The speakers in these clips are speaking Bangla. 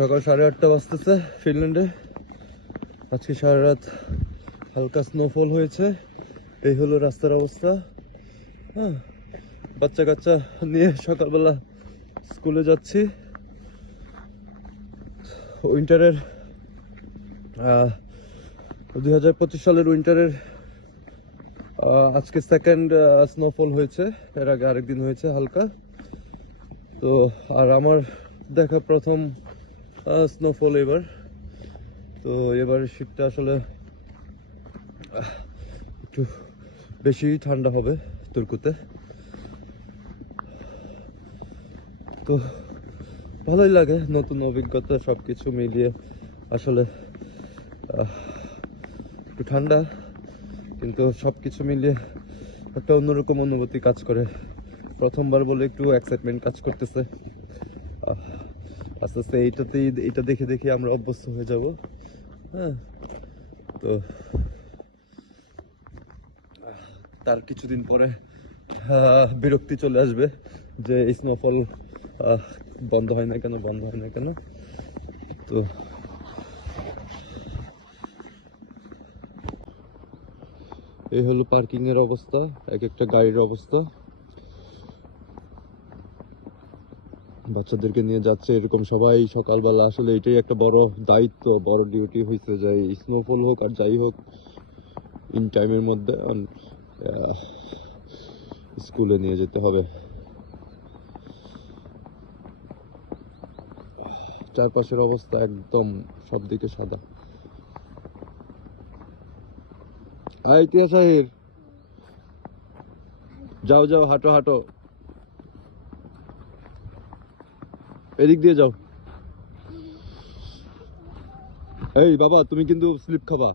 সকাল 8:30 বাজতেছে ফিনল্যান্ডে। আজকে সারা রাত হালকা স্নোফল হয়েছে। এই হলো রাস্তার অবস্থা। হ্যাঁ, বাচ্চা কাচ্চা নিয়ে সকালবেলা স্কুলে যাচ্ছি। উইন্টারের 2025 সালের উইন্টারের আজকে সেকেন্ড স্নোফল হয়েছে। এর আগে আরেকদিন হয়েছে হালকা। তো আর আমার দেখা প্রথম স্নোফল এবার। তো এবার শীতটা আসলে একটু বেশি ঠান্ডা হবে তুর্কুতে। তো ভালোই লাগে, নতুন অভিজ্ঞতা, সবকিছু মিলিয়ে আসলে একটু ঠান্ডা, কিন্তু সবকিছু মিলিয়ে একটা অন্যরকম অনুভূতি কাজ করে। প্রথমবার বলে একটু এক্সাইটমেন্ট কাজ করতেছে। আস্তে আস্তে এইটা দেখে দেখে আমরা অভ্যস্ত হয়ে যাব। হ্যাঁ, তো তার কিছুদিন পরে বিরক্তি চলে আসবে যে এই স্নোফল বন্ধ হয় না কেন। তো এই হলো পার্কিং এর অবস্থা, এক একটা গাড়ির অবস্থা। বাচ্চাদেরকে নিয়ে যাচ্ছে এরকম সবাই সকালবেলা। আসলে এটাই একটা বড় দায়িত্ব, বড় ডিউটি হয়েছে যে স্নোফল হোক আর যাই হোক ইন টাইমের মধ্যে স্কুলে নিয়ে যেতে হবে। চারপাশের অবস্থা একদম সব দিকে সাদা। ইতিহাস যাও যাও, হাঁটো এদিক দিয়ে যাও। এই বাবা, তুমি কিন্তু স্লিপ খাবা।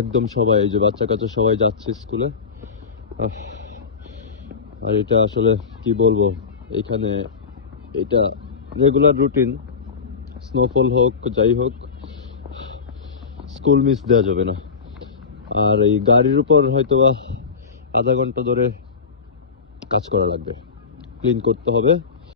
একদম সবাই, এই যে বাচ্চা কাচ্চা সবাই যাচ্ছে স্কুলে। আর এটা আসলে কি বলবো, এখানে এটা রেগুলার রুটিন। স্নোফল হোক যাই হোক, স্কুল মিস দেওয়া যাবে না। আর এই গাড়ির উপর হয়তো আধা ঘন্টা ধরে কাজ করা লাগবে, ক্লিন করতে হবে।